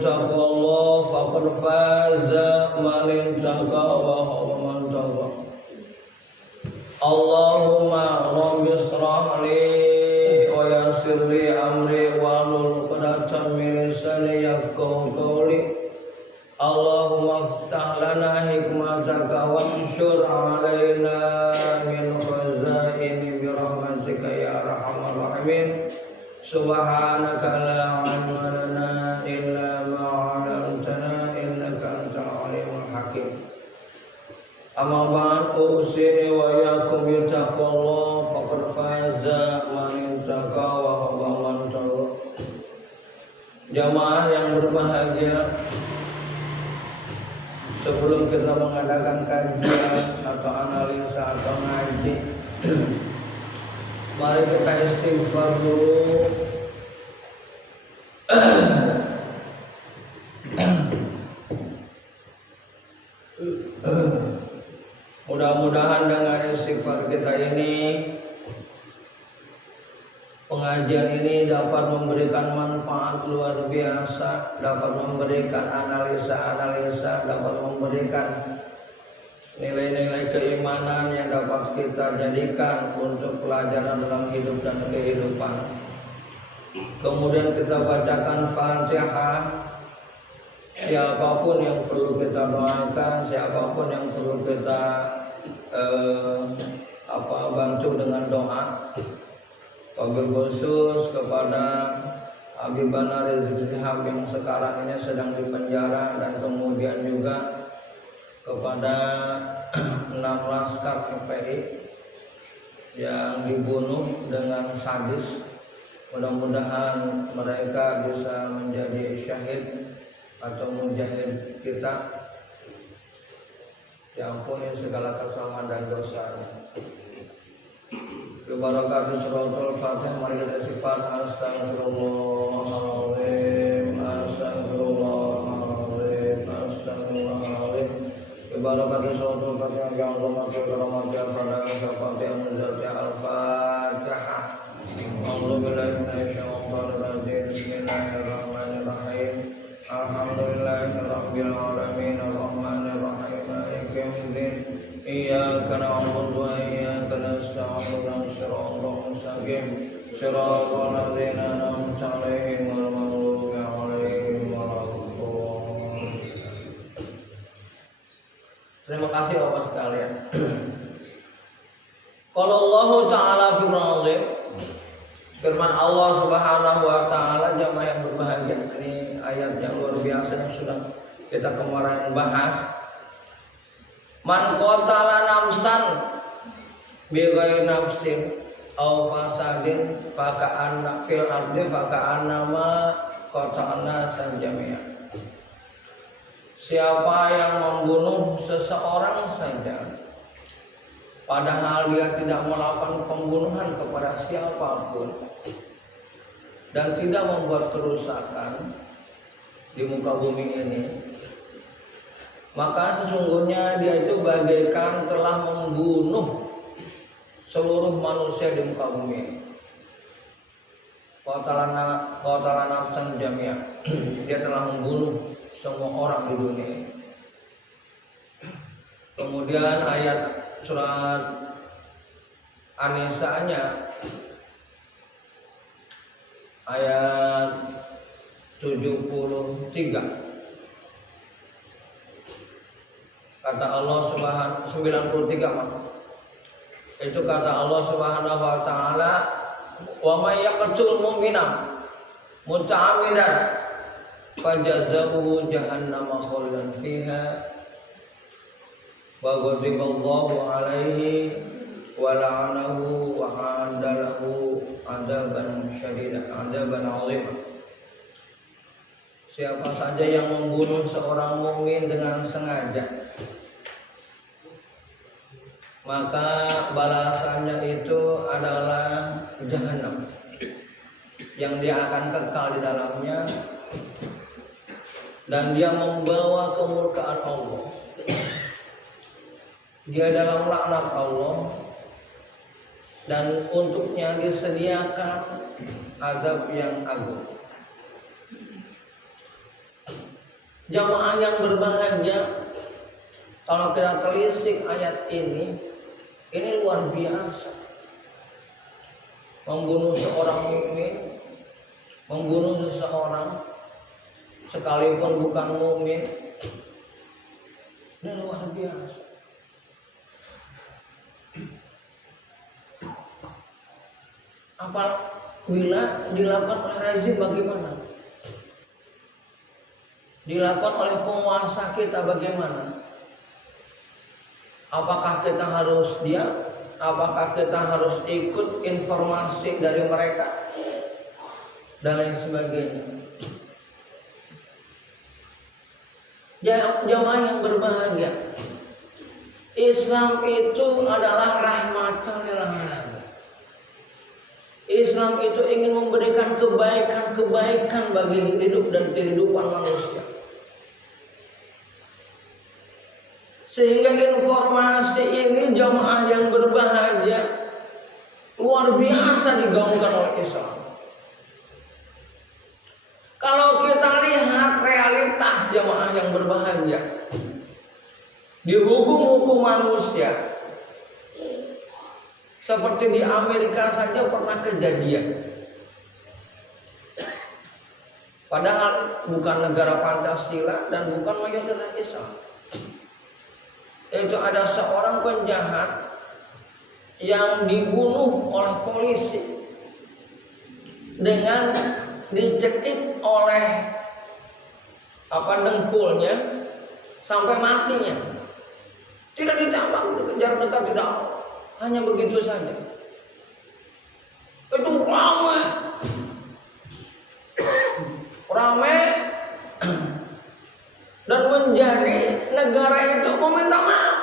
بتقوى الله فقد فاز من اتقى وخاب من اتقى اللهم رب اشرح لي ويسر لي أمري واحلل عقدة من لساني يفقهوا قولي اللهم افتح لنا حكمتك وانشر علينا من خزائن برحمتك يا أرحم الراحمين سبحانك لا علم لنا إلا ما علمتنا إنك أنت العليم الحكيم أما بعد أوصيني وإياكم بتقوى الله فقد فاز من اتقى وخاب من اتقى. Jamaah yang berbahagia, sebelum kita mengadakan kajian atau analisa atau ngaji, mari kita istighfar dulu. Mudah-mudahan dengan istighfar kita ini, pengajian ini dapat memberikan manfaat luar biasa, dapat memberikan analisa-analisa, dapat memberikan nilai-nilai keimanan yang dapat kita jadikan untuk pelajaran dalam hidup dan kehidupan. Kemudian kita bacakan Fatihah. Siapapun yang perlu kita doakan, siapapun yang perlu kita bantu dengan doa. Wabil khusus kepada Habibana Rizik Syihab yang sekarang ini sedang dipenjara, dan kemudian juga kepada 6 laskar FPI yang dibunuh dengan sadis. Mudah-mudahan mereka bisa menjadi syahid atau mujahid kita, diampuni segala kesalahan dan dosanya. Barakatuh suratul Fatihah. Mari kita istighfar. Astagfirullahaladzim, astagfirullahaladzim, astagfirullahaladzim. Barakatuh suratul Fatihah. Yang rahmatnya karamatiha fala Fatihah muzatiha al-Fatihah. A'udzubillahi minasyaitonir rajim. Bismillahirrahmanirrahim. Alhamdulillahirabbil alamin arrahmanir rahim maliki yaumiddin. Iyyaka na'budu wa iyyaka nasta'in shiratal mustaqim shiratal ladzina an'amta 'alaihim ghairil maghdubi 'alaihim waladdallin. Terima kasih Bapak sekalian. Qala Allah Ta'ala fil azim, firman Allah Subhanahu wa taala, jamaah yang berbahagia. Ini ayat yang luar biasa yang sudah kita kemarin bahas. Man qatala nafsan bighairi nafsin aw fasadin faka'anna fil ardi faka'annama qata'na sanjami'a. Siapa yang membunuh seseorang saja padahal dia tidak melakukan pembunuhan kepada siapapun dan tidak membuat kerusakan di muka bumi ini, maka sesungguhnya dia itu bagaikan telah membunuh seluruh manusia di muka bumi ini. Qatala nafsan jami'a. Dia telah membunuh semua orang di dunia ini. Kemudian ayat surat An-Nisa-nya ayat 73. Kata Allah Subhanahu 93 itu kata Allah Subhanahu wa taala, wa may yaqtul mu'mina muta'ammidan fajazaohu jahannama khalidan fiha wa ghadiballahu alaihi wa la'anahu wa adalahu adaban syadidan adaban 'azim. Siapa saja yang membunuh seorang mukmin dengan sengaja, maka balasannya itu adalah jahanam yang dia akan kekal di dalamnya, dan dia membawa kemurkaan Allah. Dia dalam laknat Allah, dan untuknya disediakan azab yang agung. Jamaah yang berbahagia, kalau kita telisik ayat ini luar biasa. Membunuh seorang mukmin, membunuh seseorang sekalipun bukan mukmin, ini luar biasa. Apabila dilakukan oleh rezim bagaimana? Dilakukan oleh penguasa kita bagaimana? Apakah kita harus diam? Apakah kita harus ikut informasi dari mereka? Dan lain sebagainya. Jamaah yang berbahagia, Islam itu adalah rahmatan lil alamin. Islam itu ingin memberikan kebaikan-kebaikan bagi hidup dan kehidupan manusia. Sehingga informasi ini jamaah yang berbahagia luar biasa digaungkan oleh Islam. Kalau kita lihat realitas jamaah yang berbahagia di hukum-hukum manusia, seperti di Amerika saja pernah kejadian. Padahal bukan negara Pancasila dan bukan mayoritas Islam. Itu ada seorang penjahat yang dibunuh oleh polisi dengan dicekik oleh dengkulnya sampai matinya. Tidak ditembak, dikejar dekat, tidak, hanya begitu saja. Itu ramai dan menjadi negara itu meminta maaf.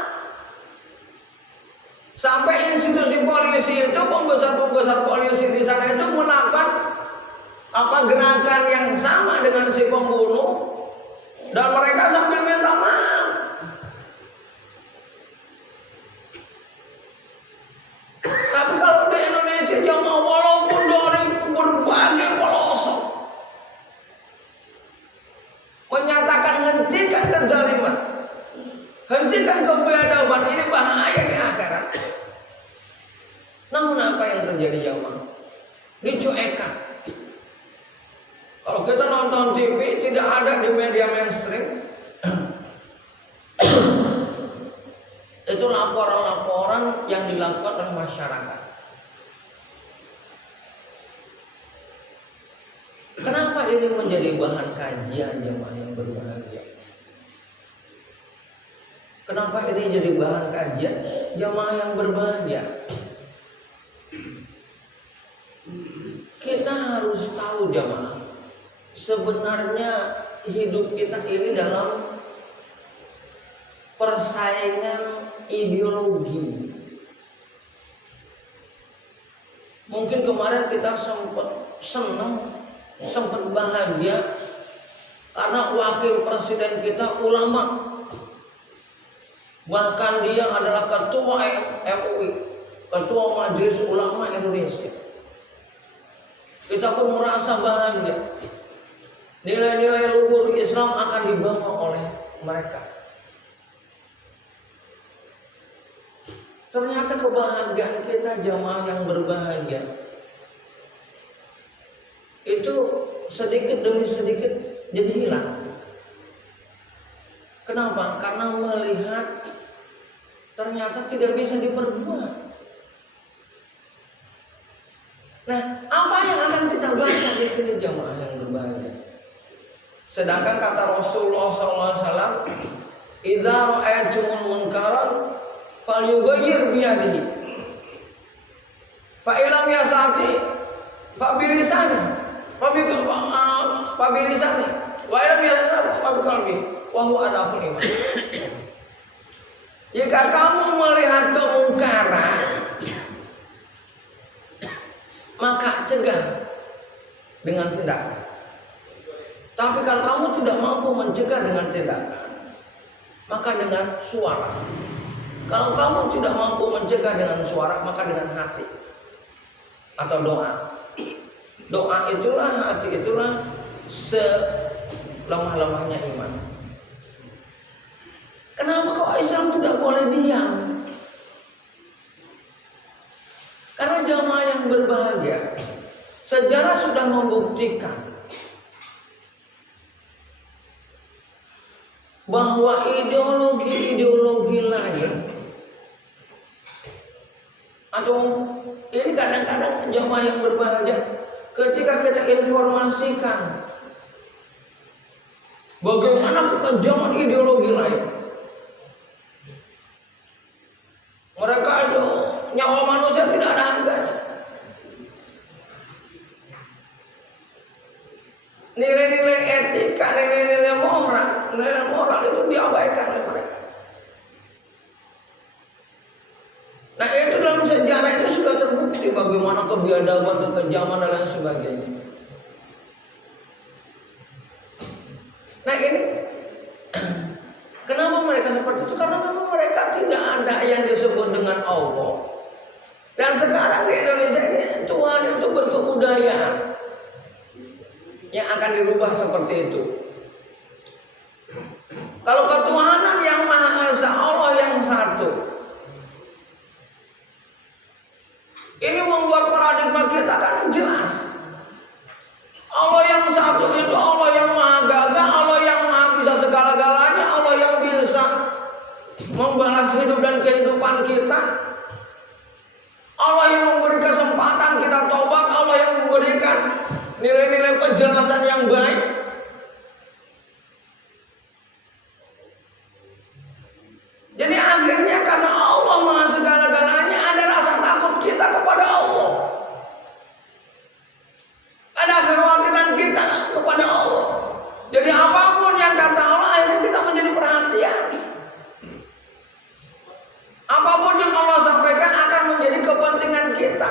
Sampai institusi polisi itu, pembesar polisi di sana itu melakukan gerakan yang sama dengan si pembunuh, dan mereka sambil minta maaf. Tapi kalau di Indonesia jamaah walaupun dari berbagai pelosok menyatakan hentikan kezaliman, hentikan kebiadaban, ini bahaya di akhirat. Namun apa yang terjadi jamaah? Dicuekan. Kalau kita nonton TV tidak ada di media mainstream, itu laporan-laporan yang dilakukan oleh masyarakat. Kenapa ini menjadi bahan kajian jemaah yang berbahagia? Kenapa ini jadi bahan kajian jemaah yang berbahagia? Kita harus tahu jemaah, sebenarnya hidup kita ini dalam persaingan ideologi. Mungkin kemarin kita sempat senang, sempat bahagia karena wakil presiden kita ulama. Bahkan dia adalah ketua MUI, ketua Majelis Ulama Indonesia. Kita pun merasa bahagia. Nilai-nilai luhur Islam akan dibawa oleh mereka. Ternyata kebahagiaan kita jamaah yang berbahagia itu sedikit demi sedikit jadi hilang. Kenapa? Karena melihat ternyata tidak bisa diperbuat. Nah, apa yang akan kita baca di sini jamaah yang berbahagia? Sedangkan kata Rasulullah SAW, "Idza ra'aytumul munkaran falyughayyir biyadihi. Fa illam yastati fa bilisani. Fa bilisani. Wa illam yastati fa biqalbi. Wa huwa adaful iman." Jika kamu melihat kemungkaran, maka cegah dengan tindakan. Tapi kalau kamu tidak mampu mencegah dengan tindakan, maka dengan suara. Kalau kamu tidak mampu mencegah dengan suara, maka dengan hati atau doa. Doa itulah, hati itulah selemah-lemahnya iman. Kenapa kok Islam tidak boleh diam? Karena jamaah yang berbahagia, sejarah sudah membuktikan bahwa ideologi-ideologi lain, atau ini kadang-kadang jamaah yang berbahagia, ketika kita informasikan bagaimana kekejaman ideologi lain, mereka itu nyawa manusia tidak ada harganya. Nilai-nilai etika, nilai-nilai moral itu diabaikan oleh mereka. Nah itu dalam sejarah itu sudah terbukti bagaimana kebiadaban, kekejaman dan lain sebagainya. Nah ini kenapa mereka seperti itu? Karena memang mereka tidak ada yang disebut dengan Allah. Dan sekarang di Indonesia ini Tuhan itu berkebudayaan yang akan dirubah seperti itu. Kalau ketuhanan yang Maha Esa, Allah yang satu, ini membuat paradigma kita kan jelas. Allah yang satu itu Allah yang maha gagah, Allah yang maha bisa segala-galanya, Allah yang bisa membalas hidup dan kehidupan kita, Allah yang memberi kesempatan kita tobat, Allah yang memberikan nilai-nilai penjelasan yang baik. Jadi akhirnya karena Allah maha segala-galanya, ada rasa takut kita kepada Allah, ada kekhawatiran kita kepada Allah. Jadi apapun yang kata Allah, akhirnya kita menjadi perhatian. Apapun yang Allah sampaikan akan menjadi kepentingan kita,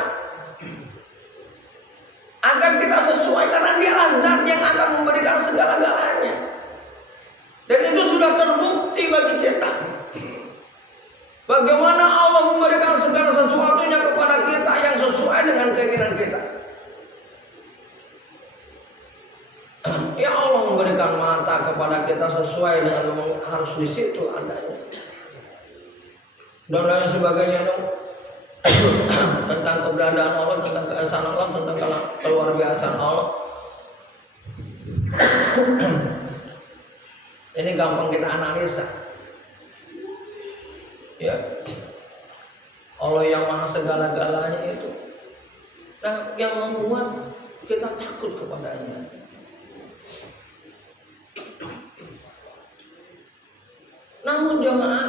agar kita sesuai, karena Dialah Zat yang akan memberikan segala-galanya. Dan itu sudah terbukti bagi kita. Bagaimana Allah memberikan segala sesuatunya kepada kita yang sesuai dengan keinginan kita. Ya Allah memberikan mata kepada kita sesuai dengan harus di situ adanya. Dan lain sebagainya dong. Tentang keberadaan Allah, tentang keesaan Allah, tentang keluar biasaan Allah. Ini gampang kita analisa. Ya, Allah yang maha segala-galanya itu, nah yang membuat kita takut kepadanya. Namun jamaah,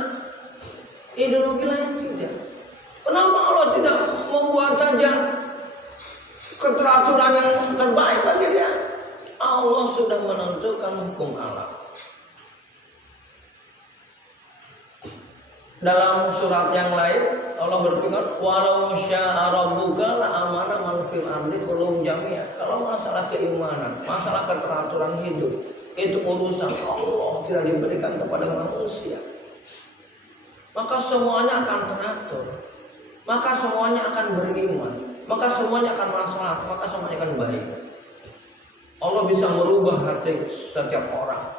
ideologi lain tidak. Kenapa Allah tidak membuat saja keteraturan yang terbaik bagi dia? Allah sudah menentukan hukum alam. Dalam surat yang lain Allah berfirman, walau syaa rabbuka la amana man fil ardi kulluhum jami'an. Kalau masalah keimanan, masalah keteraturan hidup, itu urusan Allah, tidak diberikan kepada manusia. Maka semuanya akan teratur, maka semuanya akan beriman, maka semuanya akan maslahat, maka semuanya akan baik. Allah bisa merubah hati setiap orang.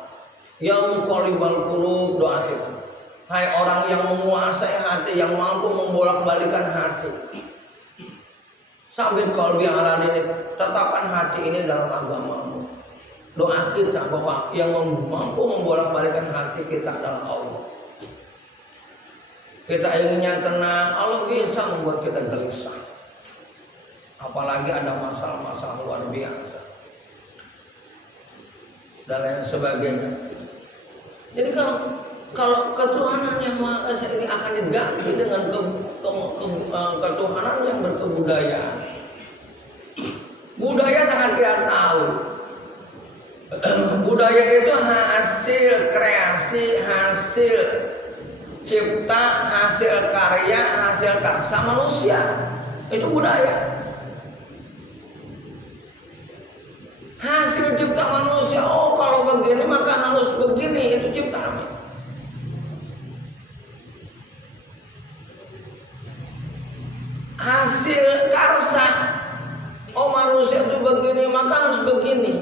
Ya muqallibal qulub, doa kita. Hai orang yang menguasai hati, yang mampu membolak-balikan hati. Sabit qalbi ala dinik, tetapkan hati ini dalam agamamu. Doa kita bahwa yang mampu membolak-balikan hati kita adalah Allah. Kita inginnya tenang, Allah bisa membuat kita gelisah. Apalagi ada masalah-masalah luar biasa dan lain sebagainya. Jadi kalau ketuhanan yang Maha Esa ini akan diganti dengan ketuhanan yang berkebudayaan. Budaya sangat kita tahu. Budaya itu hasil kreasi, hasil cipta, hasil karya, hasil karsa manusia. Itu budaya. Hasil cipta manusia. Oh kalau begini maka harus begini. Itu cipta namanya. Hasil karsa, oh manusia itu begini maka harus begini.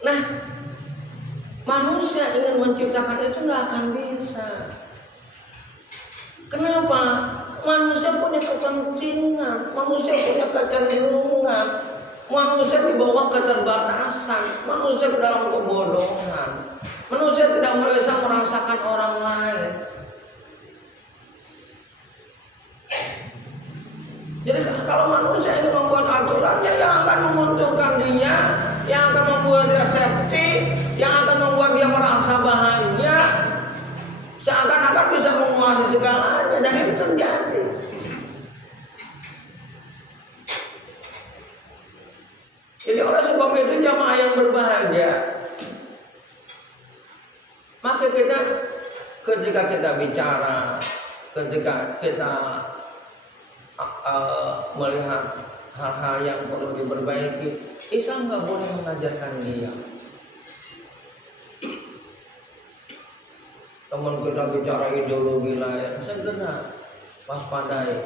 Nah menciptakan itu nggak akan bisa. Kenapa? Manusia punya kepentingan, manusia punya kecenderungan, manusia di bawah keterbatasan, manusia ke dalam kebodohan, manusia tidak bisa merasakan orang lain. Jadi kalau manusia ingin membuat aturannya yang akan menguntungkan dia, yang akan membuat dia safety, yang akan membuat dia merasa bahagia, seakan-akan bisa menguasai segalanya, dan itu terjadi. Jadi oleh sebab itu jamaah yang berbahagia, maka kita ketika kita bicara, ketika kita melihat hal-hal yang perlu diperbaiki, Islam nggak boleh mengajarkan dia. Teman kita bicara ideologi lain, segera waspadai.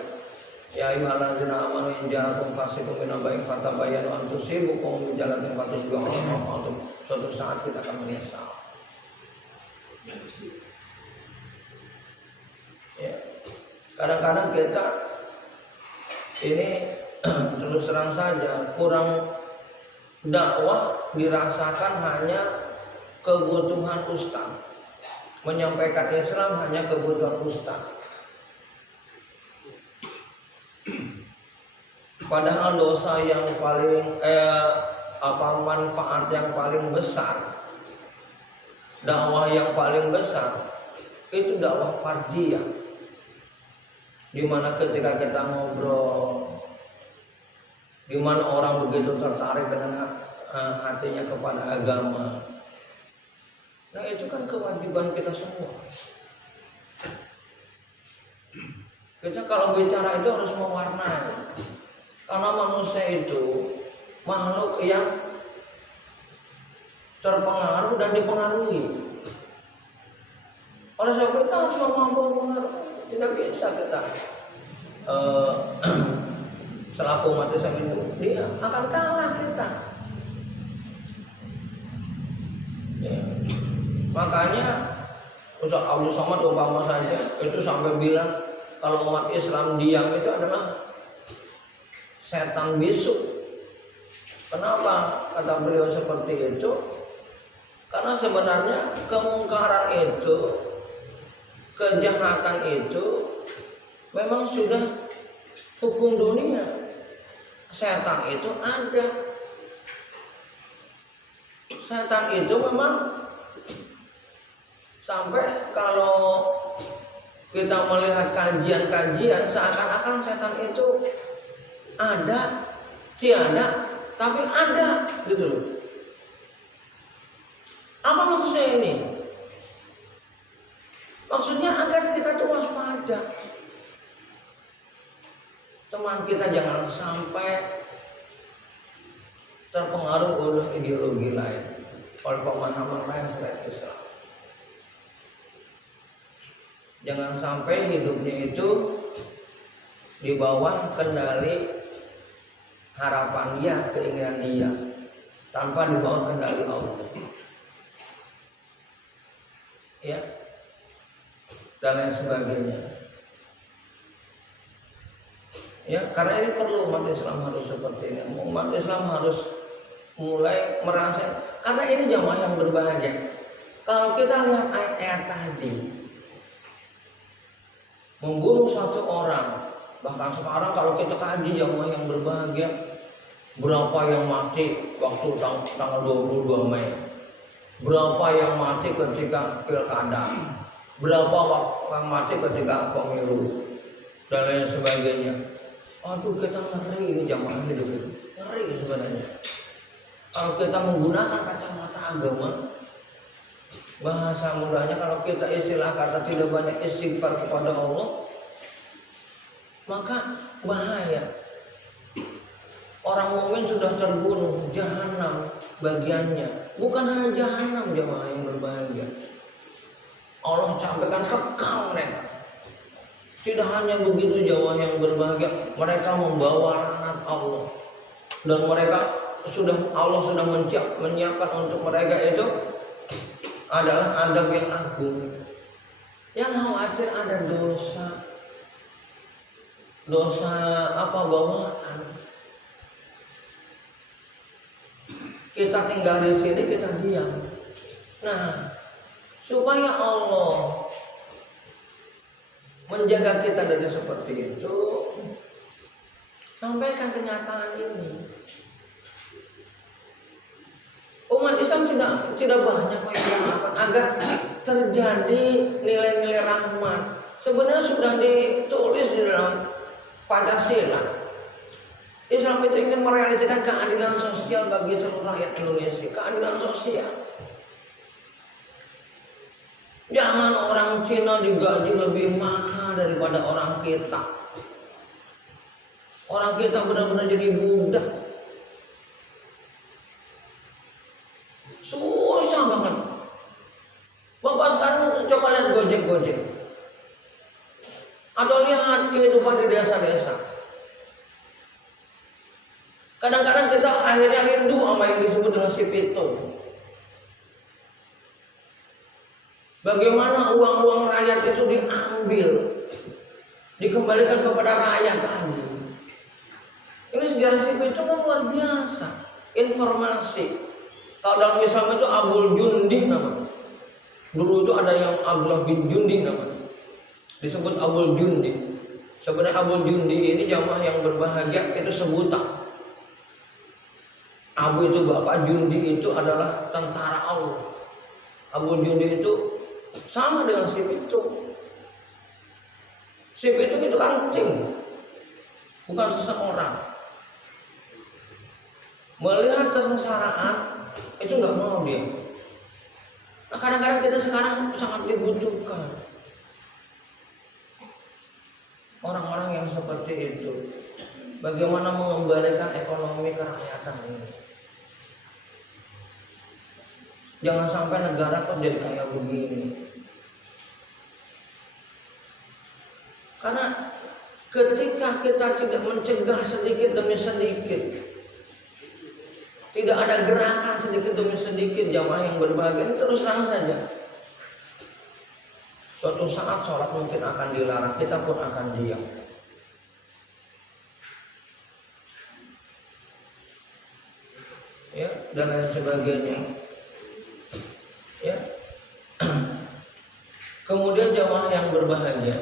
Ya ayyuhalladzina amanu in ja'akum fasiqun binaba'in fatabayyanu an tusibu qauman bijahalatin fatusbihu 'ala ma fa'altum. Suatu saat kita akan menyesal. Ya. Kadang-kadang kita ini terus terang saja kurang dakwah dirasakan hanya kebutuhan ustaz. Menyampaikan Islam hanya kebutuhan ustaz. Padahal dosa yang paling manfaat yang paling besar, dakwah yang paling besar itu dakwah fardiyah, dimana ketika kita ngobrol, dimana orang begitu tertarik dengan hatinya kepada agama. Nah itu kan kewajiban kita semua. Kita kalau bicara itu harus mewarnai. Karena manusia itu makhluk yang terpengaruh dan dipengaruhi. Oleh sebab itu harus mampu mengaruhi. Tidak bisa kita selaku umat Islam itu dia akan kalah kita. Ya. Makanya Ustaz Abdul Somad umpama saja itu sampai bilang kalau umat Islam diam itu adalah setan bisu. Kenapa kata beliau seperti itu? Karena sebenarnya kemungkaran itu, kejahatan itu memang sudah hukum dunia. Setan itu ada. Setan itu memang sampai kalau kita melihat kajian-kajian seakan-akan setan itu ada, tiada, tapi ada gitu loh. Apa maksudnya ini? Maksudnya agar kita tuh waspada. Teman kita jangan sampai terpengaruh oleh ideologi lain, oleh pemahaman lain selain Islam. Jangan sampai hidupnya itu di bawah kendali harapan dia, keinginan dia, tanpa di bawah kendali Allah. Ya, dan lain sebagainya. Ya, karena ini perlu umat Islam harus seperti ini. Umat Islam harus mulai merasa, karena ini jamaah yang berbahagia. Kalau kita lihat ayat-ayat tadi, membunuh satu orang, bahkan sekarang kalau kita kaji jamaah yang berbahagia, berapa yang mati waktu tanggal 22 Mei, berapa yang mati ketika pilkada, berapa yang mati ketika pemilu, dan lain sebagainya. Aduh, kita ngeri ini jamaah hidup itu, ngeri sebenarnya. Kalau kita menggunakan kacamata agama, bahasa mudahnya kalau kita istilah kata tidak banyak istighfar kepada Allah, maka bahaya. Orang mukmin sudah terbunuh, jahanam bagiannya. Bukan hanya jahanam jemaah yang berbahagia, Allah sampaikan kekal mereka. Tidak hanya begitu jemaah yang berbahagia, mereka membawa laknat Allah. Dan mereka Allah sudah menyiapkan untuk mereka itu adalah adab yang agung. Yang khawatir ada dosa apa bawaan. Kita tinggal di sini, kita diam. Nah, supaya Allah menjaga kita dari seperti itu, sampaikan kenyataan ini. Umat Islam tidak banyak mengingatkan agar terjadi nilai-nilai rahmat. Sebenarnya sudah ditulis di dalam Pancasila. Islam itu ingin merealisasikan keadilan sosial bagi seluruh rakyat Indonesia. Keadilan sosial. Jangan orang Cina digaji lebih mahal daripada orang kita. Orang kita benar-benar jadi budak. Susah banget. Bapak sekarang coba lihat Gojek. Atau lihat kehidupan di desa-desa. Kadang-kadang kita akhirnya rindu sama yang disebut dengan si pitung. Bagaimana uang-uang rakyat itu diambil, dikembalikan kepada rakyat lagi. Ini sejarah si pitung kan luar biasa. Informasi. Kalau dalam Islam itu Abul Jundi namanya. Dulu itu ada yang Abdullah bin Jundi namanya. Disebut Abul Jundi. Sebenarnya Abul Jundi ini jamaah yang berbahagia itu sebutan. Abu itu bapak, Jundi itu adalah tentara Allah. Abul Jundi itu sama dengan si pitung. Si pitung itu kan tim, bukan seseorang. Melihat kesengsaraan itu nggak mau dia. Nah, kadang-kadang kita sekarang sangat dibutuhkan orang-orang yang seperti itu. Bagaimana mengembalikan ekonomi kerakyatan ini? Jangan sampai negara kok jadi kayak begini. Karena ketika kita tidak mencegah sedikit demi sedikit, tidak ada gerakan sedikit demi sedikit, jamaah yang berbahagia terus terang saja. Suatu saat sholat mungkin akan dilarang, kita pun akan diam. Ya, dan lain sebagainya. Ya. Kemudian jamaah yang berbahagia,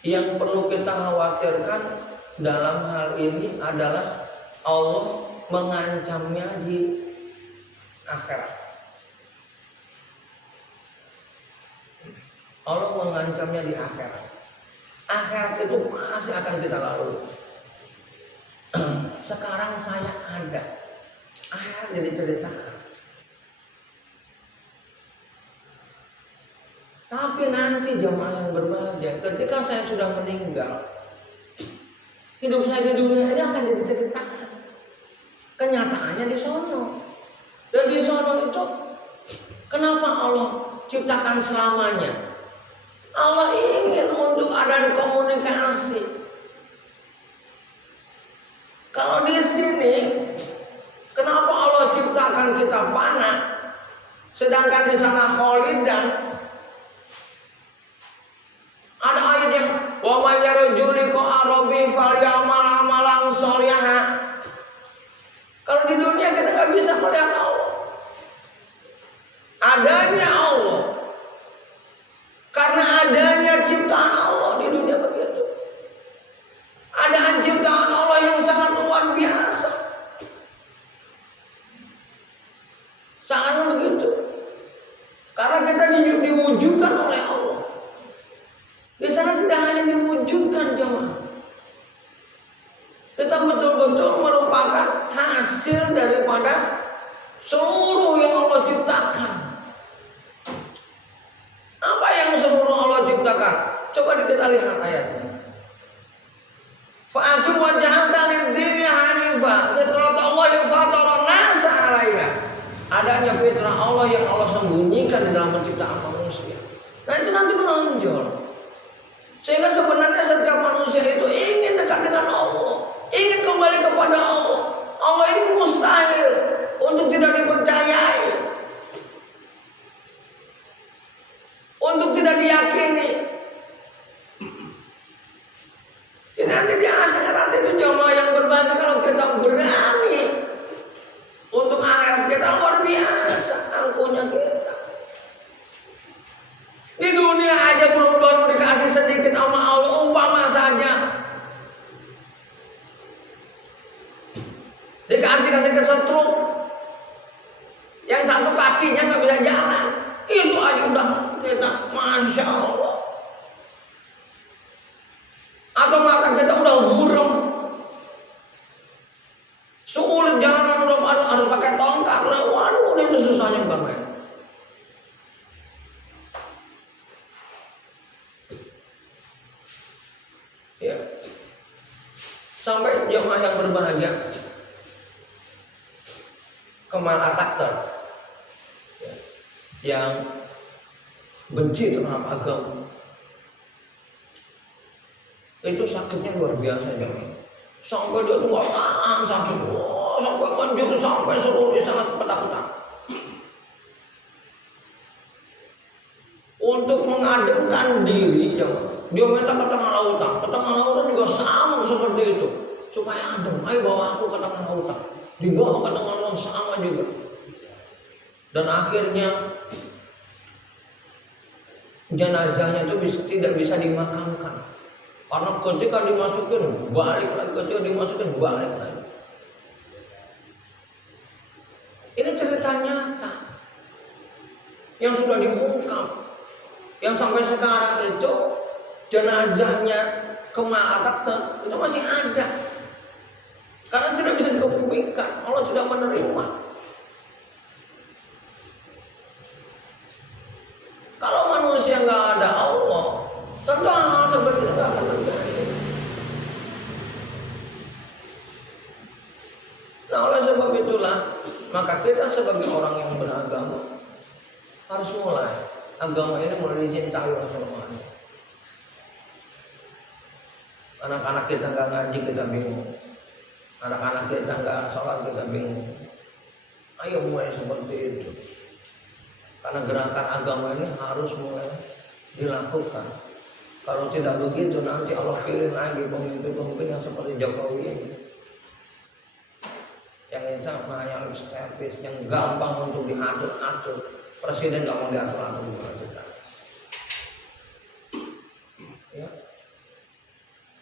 yang perlu kita khawatirkan dalam hal ini adalah Allah mengancamnya di akhirat. Allah mengancamnya di akhirat. Akhirat itu masih akan kita lalui. Sekarang saya ada, akhirat jadi cerita. Tapi nanti jamaah yang berbahagia, ketika saya sudah meninggal, hidup saya di dunia ini akan jadi cerita. Kenyataannya di sono. Dan di sono itu, kenapa Allah ciptakan selamanya? Allah ingin untuk ada komunikasi. Kalau di sini, kenapa Allah ciptakan kita panah, sedangkan di sana kholidan? Ada ayat yang wa may yarju liqa rabbi falyamal amalan sholihan. Kalau di dunia kita nggak bisa melihat Allah, adanya Allah, karena adanya ciptaan Allah di dunia begitu. Ada ciptaan Allah yang sangat luar biasa, sangat begitu. Karena kita diwujudkan oleh Allah. Di sana tidak hanya diwujudkan jemaah. Kita betul-betul merupakan hasil daripada seluruh yang Allah ciptakan. Apa yang seluruh Allah ciptakan? Coba kita lihat ayatnya. Fa'atim wajhaka lid-dini hanifah fitrat Allah yang fatara nasa 'alaiha. Adanya fitrah Allah yang Allah sembunyikan di dalam penciptaan manusia. Nah itu nanti menonjol. Sehingga sebenarnya setiap manusia itu ingin dekat dengan Allah, ingin kembali kepada Allah. Allah ini mustahil untuk tidak dipercayai. kesetruk, yang satu kakinya nggak bisa jalan, itu aja udah kita masya Allah. Atau mata kita udah buram, sulit jalan, udah harus pakai tongkat, waduh itu susahnya bukan main. Ya. Sampai jemaah yang berbahagia kemana takter ya, yang benci terhadap agama itu sakitnya luar biasa jemaah. Sampai dia tuh nggak tahan sakit, sampai menjur, sampai seluruh istana ketakutan. Untuk mengademkan diri jemaah, dia minta ke tengah lautan. Ke tengah lautan juga sama seperti itu. Supaya adem, ayo bawa aku ke tengah lautan. Dibawa ke tengah lautan sama juga. Dan akhirnya jenazahnya itu tidak bisa dimakamkan. Karena ketika dimasukin balik lagi, ketika dimasukin balik lagi. Ini cerita nyata yang sudah diungkap. Yang sampai sekarang itu jenazahnya Kemal Atatürk itu masih ada. Karena tidak bisa dikebumikan, Allah tidak menerima. Kalau manusia nggak ada Allah, tentu hal seperti itu nggak akan terjadi. Nah, oleh sebab itulah, maka kita sebagai orang yang beragama harus mulai agama ini mulai dicintai oleh semuanya. Anak-anak kita nggak ngaji, kita bingung. Anak-anak kita nggak sholat, kita bingung. Ayo mulai seperti itu. Karena gerakan agama ini harus mulai dilakukan. Kalau tidak begitu nanti Allah pilih lagi pemimpin-pemimpin yang seperti Jokowi ini. Yang itu hanya lip service, yang gampang untuk diatur-atur. Presiden nggak mau diatur-atur juga kita. Ya.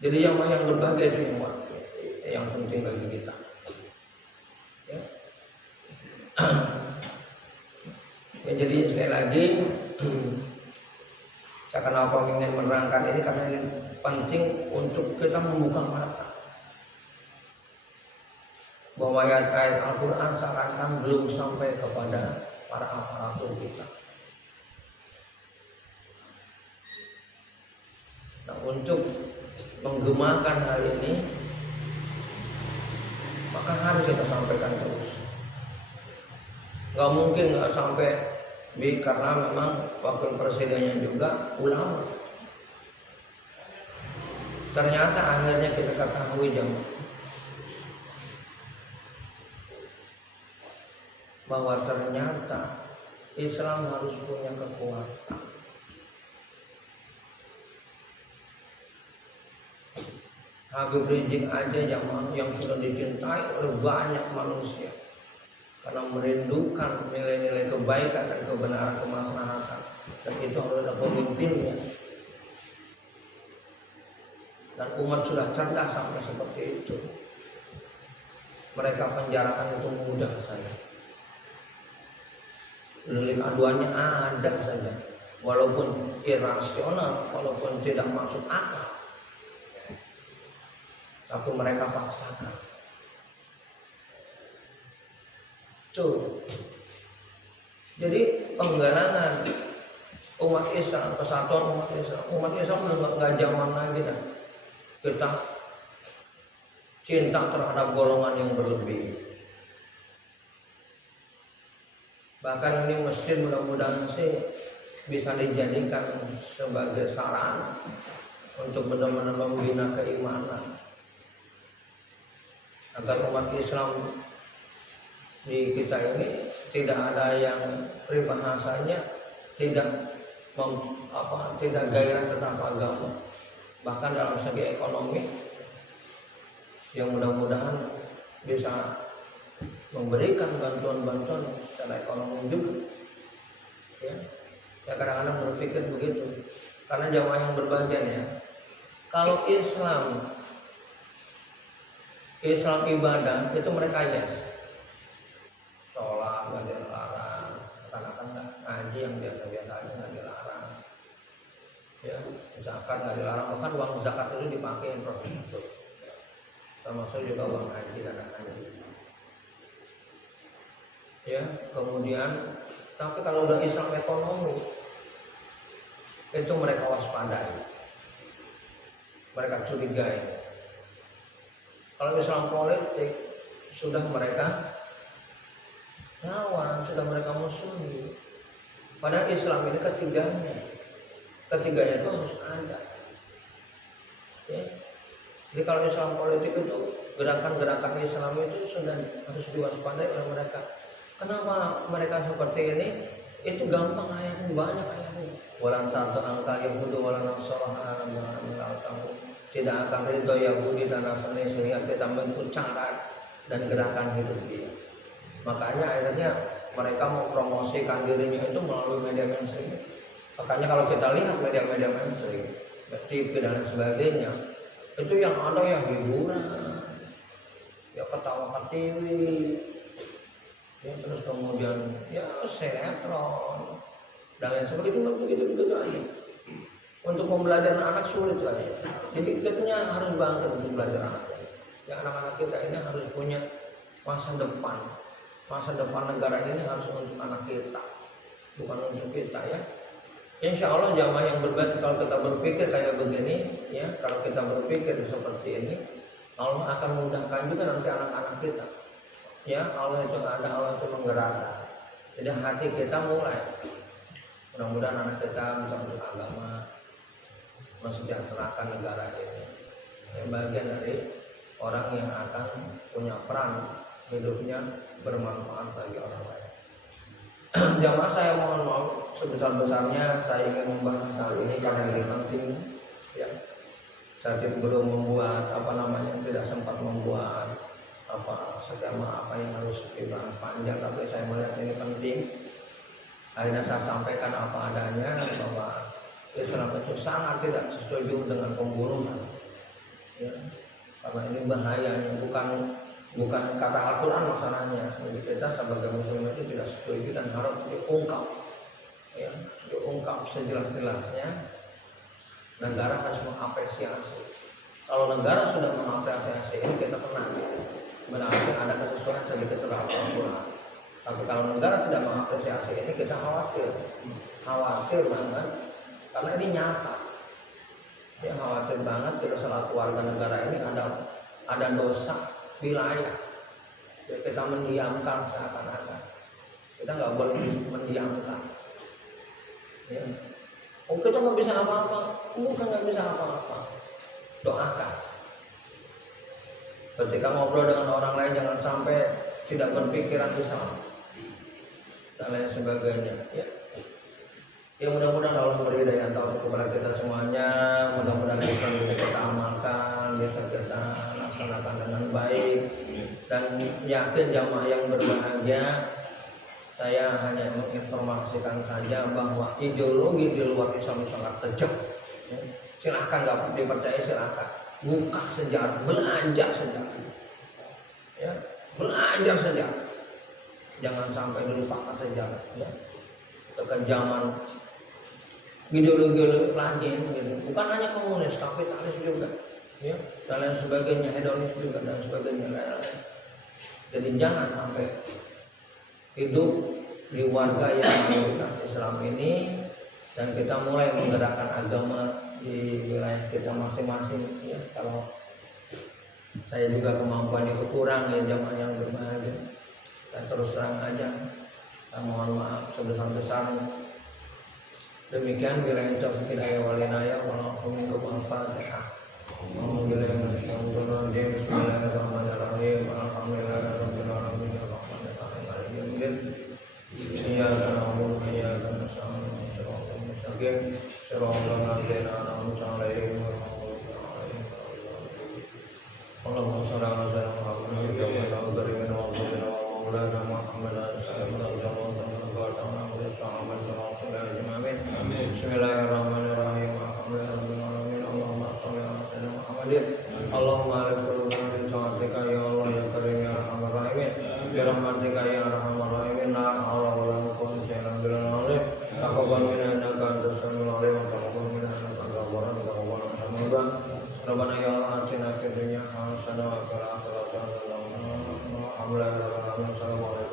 Jadi yang berbahagia itu yang penting bagi kita. Ya. Ya, jadi sekali lagi saya kenapa ingin menerangkan ini karena ini penting untuk kita membuka mata bahwa ayat Al-Quran seakan-akan belum sampai kepada para aparatur kita. Nah, untuk menggemakan hal ini maka harus kita sampaikan terus. Gak mungkin gak sampai karena memang wakil presidennya juga ulama. Ternyata akhirnya kita ketahui jemaah bahwa ternyata Islam harus punya kekuatan. Habib Rizik aja yang sudah dicintai oleh banyak manusia karena merindukan nilai-nilai kebaikan dan kebenaran kemaslahatan, dan itu harus ada pemimpinnya. Dan umat sudah cerdas sampai seperti itu. Mereka penjarakan itu mudah saja. Delik aduannya ada saja, walaupun irasional, walaupun tidak masuk akal, tapi mereka paksakan. Tuh. Jadi penggalangan umat Islam, kesatuan umat Islam udah nggak zaman lagi dah. Kita cinta terhadap golongan yang berlebih. Bahkan ini masjid mudah-mudahan sih bisa dijadikan sebagai sarana untuk benar-benar membina keimanan agar umat Islam di kita ini tidak ada yang peribahasanya tidak gairah terhadap agama, bahkan dalam segi ekonomi yang mudah-mudahan bisa memberikan bantuan-bantuan secara ekonomi juga. Ya, kadang-kadang berpikir begitu. Karena jamaah yang berbahagia ya. Kalau Islam ibadah itu mereka ya. haji yang biasa-biasa aja nggak dilarang. Ya, zakat nggak dilarang, bahkan uang zakat itu dipakai untuk termasuk juga uang haji dan haji. Ya, kemudian tapi kalau udah Islam ekonomi itu mereka waspadai, mereka curigai. Kalau Islam politik sudah mereka lawan, sudah mereka musuhi. Padahal Islam ini ketiganya itu harus ada. Ya. Jadi kalau Islam politik itu gerakan-gerakan Islam itu sudah harus diwaspadai oleh mereka. Kenapa mereka seperti ini? Itu gampang ayatnya, banyak ayatnya. Walan ta'tu angka Yahudu walan nasara tidak akan ridho Yahudi dan Nasrani sehingga kita mengikut cara dan gerakan hidup dia. Makanya akhirnya mereka mau promosikan dirinya itu melalui media mainstream. Makanya kalau kita lihat media-media mainstream, TV dan sebagainya, itu yang ada ya hiburan, ya ketawa-ketiwi, ya terus kemudian ya sinetron dan lain sebagainya, begitu aja. Untuk pembelajaran anak sulit aja. Jadi kita harus bangkit untuk belajar anak. Ya anak-anak kita ini harus punya masa depan. Masa depan negara ini harus untuk anak kita, bukan untuk kita ya. Insya Allah jamaah yang berbeda kalau kita berpikir kayak begini, ya kalau kita berpikir seperti ini, Allah akan memudahkan juga nanti anak-anak kita. Ya Allah itu menggerakkan. Jadi hati kita mulai. Mudah-mudahan anak kita bisa beragama, mensejahterakan negara ini. Yang bagian dari orang yang akan punya peran hidupnya bermanfaat bagi orang lain. Jamaah saya mohon maaf sebesar-besarnya saya ingin membahas hal ini karena ini penting. Ya, saya belum membuat tidak sempat membuat skema apa yang harus dibahas panjang, tapi saya melihat ini penting. Akhirnya saya sampaikan apa adanya bahwa Islam itu sangat tidak setuju dengan pembunuhan. Ya, karena ini bahayanya bukan kata Al-Quran masalahnya. Jadi kita sebagai muslim itu tidak setuju dan harus diungkap, ya, diungkap sejelas-jelasnya. Negara harus mengapresiasi. Kalau negara sudah mengapresiasi ini kita tenang, berarti ada kesesuaian sedikit terhadap Al-Quran. Tapi kalau negara tidak mengapresiasi ini kita khawatir banget, karena ini nyata. Ya khawatir banget kita selaku warga negara ini ada dosa wilayah. Jadi kita mendiamkan seakan-akan. Kita nggak boleh mendiamkan. Ya. Oh kita nggak bisa apa-apa, bukan nggak bisa apa-apa. Doakan. Ketika ngobrol dengan orang lain jangan sampai tidak berpikiran Islam dan lain sebagainya. Ya. Ya mudah-mudahan Allah memberi hidayah taufik kepada kita semuanya. Mudah-mudahan bisa kita amalkan, bisa kita laksanakan dengan baik. Dan yakin jamaah yang berbahagia, saya hanya menginformasikan saja bahwa ideologi di luar Islam sangat kejam. Ya. Silahkan nggak dipercaya, silahkan buka sejarah, belajar sejarah. Ya, belajar sejarah. Jangan sampai dilupakan sejarah. Ya. Kekejaman ideologi lagi gitu. Bukan hanya komunis, kapitalis juga, ya, dan lain sebagainya, hedonis juga dan sebagainya lain-lain. Jadi jangan sampai hidup di warga yang mayoritas Islam ini dan kita mulai menggerakkan agama di wilayah kita masing-masing. Ya, kalau saya juga kemampuan itu kurang ya jamaah yang berbahagia, saya terus terang aja, saya mohon maaf sebesar-besarnya. Demikian bila taufiq hidayah wal inayah wa afu minkum al-Fatihah. Bismillahirrahmanirrahim. Alhamdulillahirabbil alamin. Arrahmanirrahim. Iyyaka na'budu wa iyyaka nasta'in. Shiratal mustaqim. Shiratal ladzina an'amta 'alaihim ghairil maghdubi 'alaihim. Allahumma shalli 'ala sayyidina Muhammad wa 'ala alihi wa sahbihi wa maulana Muhammad Bismillahirrahmanirrahim. Alhamdulillahirabbil alamin. Allahumma shalli 'ala sayyidina Muhammadin. Allahumma alif qulubana min ta'atika ya Allah ya karim ya arhamar rahimin. Bi rahmatika ya arhamar rahimin. La haula wa la quwwata illa billah. taqabbal minna. Rabbana ya Allah atina fid dunya hasanah wa fil akhirati hasanah wa qina adzabannar. Assalamualaikum.